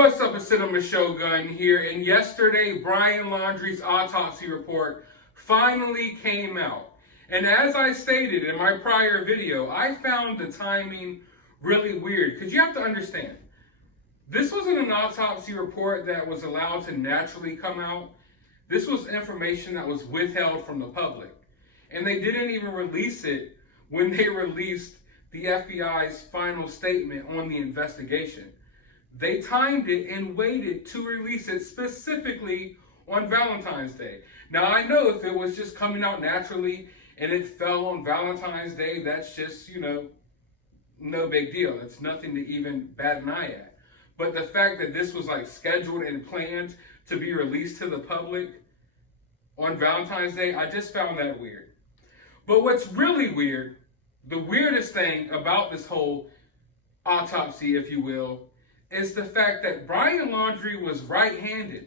What's up, it's Cinema Shogun here, and yesterday Brian Laundrie's autopsy report finally came out. And as I stated in my prior video, I found the timing really weird, because you have to understand, this wasn't an autopsy report that was allowed to naturally come out. This was information that was withheld from the public. And they didn't even release it when they released the FBI's final statement on the investigation. They timed it and waited to release it specifically on Valentine's Day. Now, I know if it was just coming out naturally and it fell on Valentine's Day, that's just, no big deal. That's nothing to even bat an eye at. But the fact that this was like scheduled and planned to be released to the public on Valentine's Day, I just found that weird. But what's really weird, the weirdest thing about this whole autopsy, if you will, is the fact that Brian Laundrie was right-handed,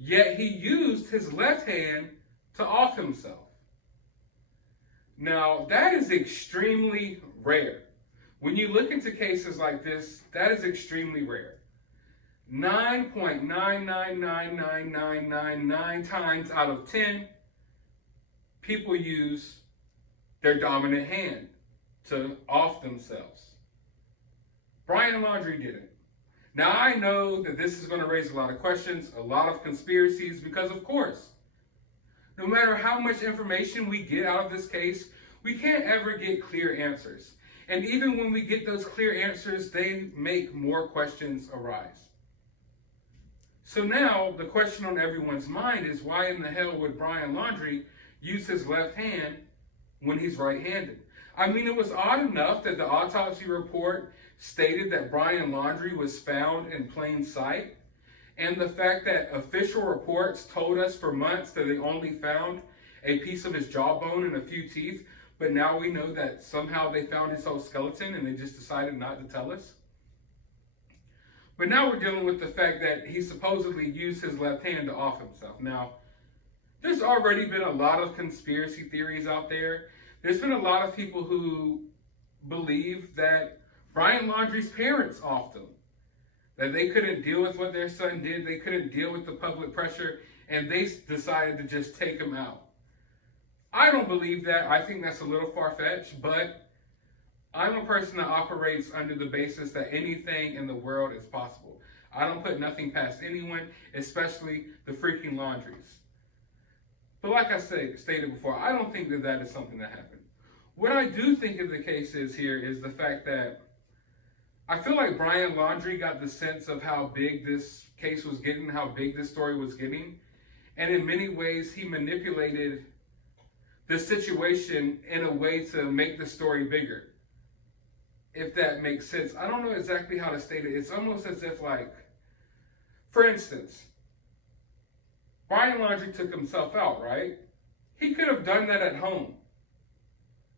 yet he used his left hand to off himself. Now, that is extremely rare. When you look into cases like this, that is extremely rare. 9.9999999 times out of 10, people use their dominant hand to off themselves. Brian Laundrie didn't. Now, I know that this is going to raise a lot of questions, a lot of conspiracies, because of course, no matter how much information we get out of this case, we can't ever get clear answers. And even when we get those clear answers, they make more questions arise. So now, the question on everyone's mind is, why in the hell would Brian Laundrie use his left hand when he's right-handed? I mean, it was odd enough that the autopsy report stated that Brian Laundrie was found in plain sight, and the fact that official reports told us for months that they only found a piece of his jawbone and a few teeth, but now we know that somehow they found his whole skeleton and they just decided not to tell us. But now we're dealing with the fact that he supposedly used his left hand to off himself. Now, there's already been a lot of conspiracy theories out there. There's been a lot of people who believe that Brian Laundrie's parents offed him, that they couldn't deal with what their son did, they couldn't deal with the public pressure, and they decided to just take him out. I don't believe that. I think that's a little far-fetched, but I'm a person that operates under the basis that anything in the world is possible. I don't put nothing past anyone, especially the freaking Laundries. But like I stated before, I don't think that that is something that happened. What I do think of the case is the fact that I feel like Brian Laundrie got the sense of how big this case was getting, how big this story was getting. And in many ways, he manipulated the situation in a way to make the story bigger. If that makes sense. I don't know exactly how to state it. It's almost as if, like, for instance, Brian Laundrie took himself out, right? He could have done that at home.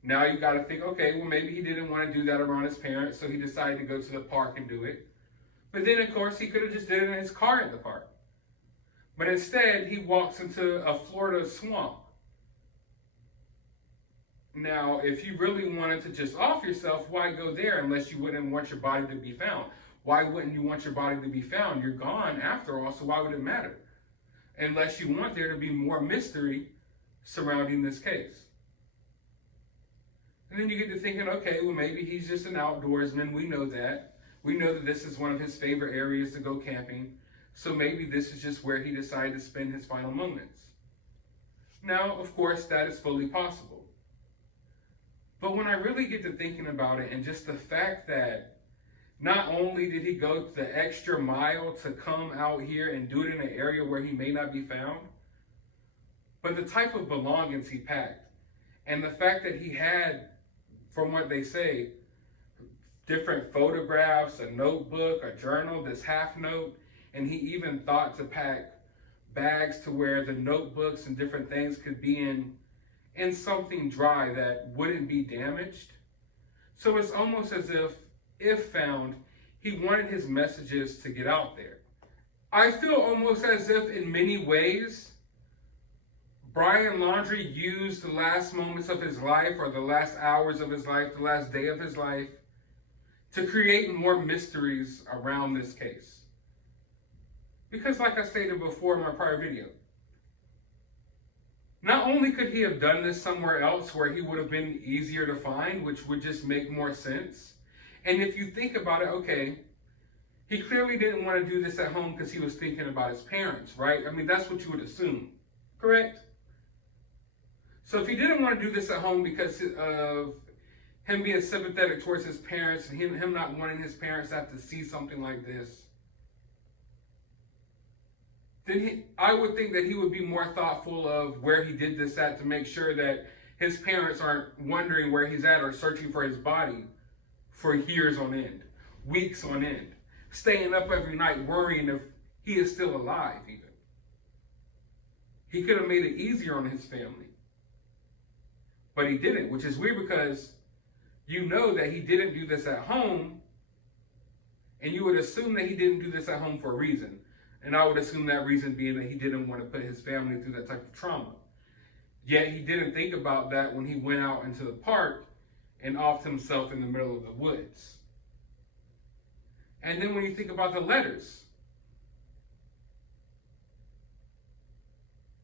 Now you got to think, okay, well, maybe he didn't want to do that around his parents, so he decided to go to the park and do it. But then, of course, he could have just did it in his car at the park. But instead, he walks into a Florida swamp. Now, if you really wanted to just off yourself, why go there unless you wouldn't want your body to be found? Why wouldn't you want your body to be found? You're gone after all, so why would it matter? Unless you want there to be more mystery surrounding this case. And then you get to thinking, okay, well, maybe he's just an outdoorsman. We know that. We know that this is one of his favorite areas to go camping. So maybe this is just where he decided to spend his final moments. Now, of course, that is fully possible. But when I really get to thinking about it, and just the fact that not only did he go the extra mile to come out here and do it in an area where he may not be found, but the type of belongings he packed, and the fact that he had, from what they say, different photographs, a notebook, a journal, this half note, and he even thought to pack bags to where the notebooks and different things could be in something dry that wouldn't be damaged. So it's almost as if found, he wanted his messages to get out there. I feel almost as if in many ways, Brian Laundrie used the last moments of his life, or the last hours of his life, the last day of his life, to create more mysteries around this case. Because like I stated before in my prior video, not only could he have done this somewhere else where he would have been easier to find, which would just make more sense. And if you think about it, okay, he clearly didn't want to do this at home because he was thinking about his parents, right? I mean, that's what you would assume, correct? So if he didn't want to do this at home because of him being sympathetic towards his parents and him not wanting his parents to have to see something like this, then I would think that he would be more thoughtful of where he did this at to make sure that his parents aren't wondering where he's at or searching for his body for years on end, weeks on end, staying up every night worrying if he is still alive even. He could have made it easier on his family, but he didn't, which is weird because you know that he didn't do this at home, and you would assume that he didn't do this at home for a reason. And I would assume that reason being that he didn't want to put his family through that type of trauma. Yet he didn't think about that when he went out into the park and offed himself in the middle of the woods. And then when you think about the letters,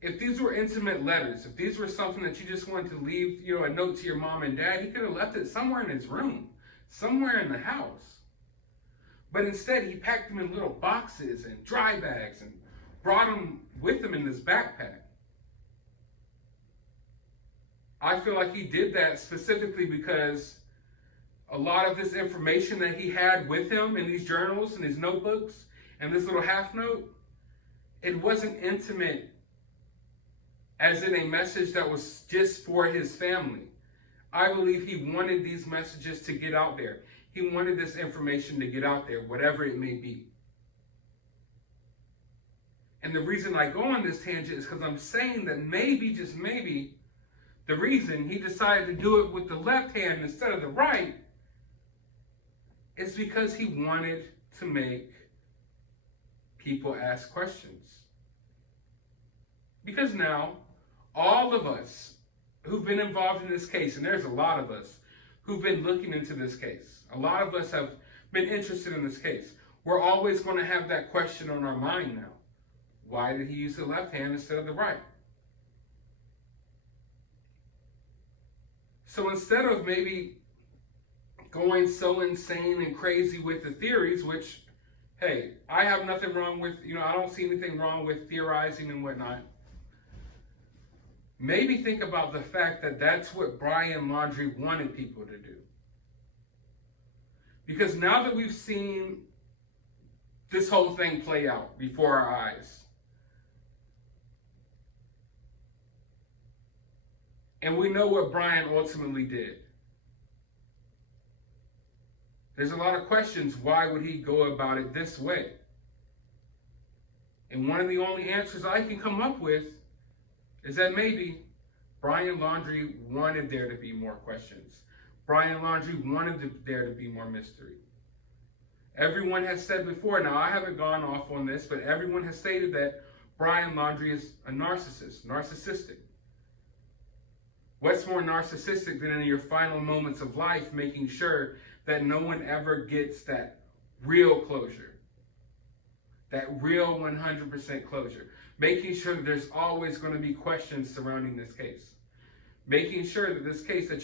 if these were intimate letters, if these were something that you just wanted to leave, a note to your mom and dad, he could have left it somewhere in his room, somewhere in the house. But instead, he packed them in little boxes and dry bags and brought them with him in this backpack. I feel like he did that specifically because a lot of this information that he had with him in these journals and his notebooks and this little half note, it wasn't intimate as in a message that was just for his family. I believe he wanted these messages to get out there. He wanted this information to get out there, whatever it may be. And the reason I go on this tangent is because I'm saying that maybe, just maybe, the reason he decided to do it with the left hand instead of the right is because he wanted to make people ask questions. Because now, all of us who've been involved in this case, and there's a lot of us who've been looking into this case, a lot of us have been interested in this case. We're always going to have that question on our mind now. Why did he use the left hand instead of the right? So instead of maybe going so insane and crazy with the theories, which, hey, I have nothing wrong with, I don't see anything wrong with theorizing and whatnot. Maybe think about the fact that that's what Brian Laundrie wanted people to do. Because now that we've seen this whole thing play out before our eyes, and we know what Brian ultimately did, there's a lot of questions. Why would he go about it this way? And one of the only answers I can come up with is that maybe Brian Laundrie wanted there to be more questions. Brian Laundrie wanted there to be more mystery. Everyone has said before, now I haven't gone off on this, but everyone has stated that Brian Laundrie is a narcissistic. What's more narcissistic than in your final moments of life making sure that no one ever gets that real closure, that real 100% closure, making sure that there's always going to be questions surrounding this case, making sure that this case that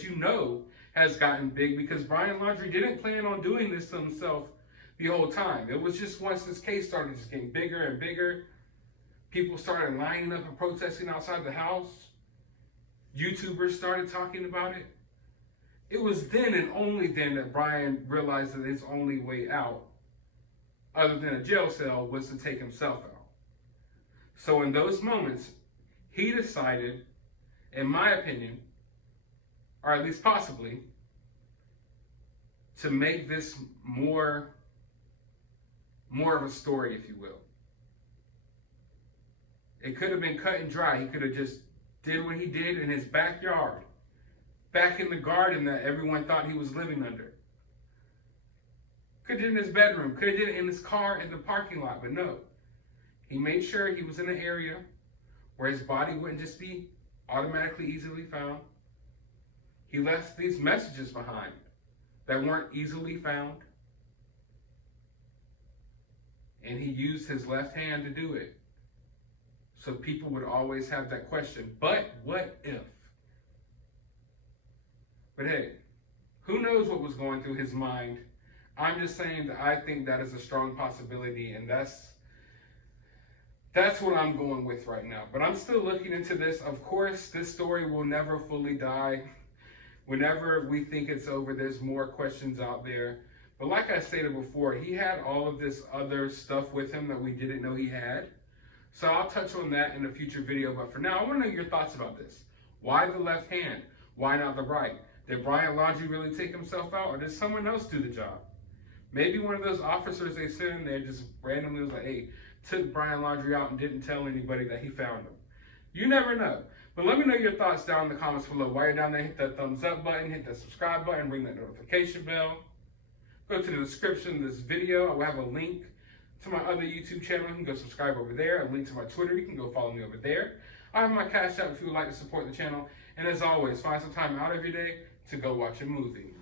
has gotten big, because Brian Laundrie didn't plan on doing this to himself the whole time. It was just once this case started just getting bigger and bigger, people started lining up and protesting outside the house. YouTubers started talking about it. It was then and only then that Brian realized that his only way out, other than a jail cell, was to take himself out. So in those moments, he decided, in my opinion, or at least possibly, to make this more of a story, if you will. It could have been cut and dry. He could have just did what he did in his backyard, back in the garden that everyone thought he was living under. Could have did it in his bedroom, could have did it in his car in the parking lot, but no. He made sure he was in an area where his body wouldn't just be automatically easily found. He left these messages behind that weren't easily found. and he used his left hand to do it. So people would always have that question, but what if? But hey, who knows what was going through his mind? I'm just saying that I think that is a strong possibility, and that's what I'm going with right now. But I'm still looking into this. Of course, this story will never fully die. Whenever we think it's over, there's more questions out there. But like I stated before, he had all of this other stuff with him that we didn't know he had. So I'll touch on that in a future video. But for now, I want to know your thoughts about this. Why the left hand? Why not the right? Did Brian Laundrie really take himself out, or did someone else do the job? Maybe one of those officers they sent in there just randomly was like, hey, took Brian Laundrie out and didn't tell anybody that he found him. You never know. But let me know your thoughts down in the comments below. While you're down there, hit that thumbs up button, hit that subscribe button, ring that notification bell. Go to the description of this video. I will have a link to my other YouTube channel. You can go subscribe over there. A link to my Twitter. You can go follow me over there. I have my CashApp if you would like to support the channel. And as always, find some time out of your day to go watch a movie.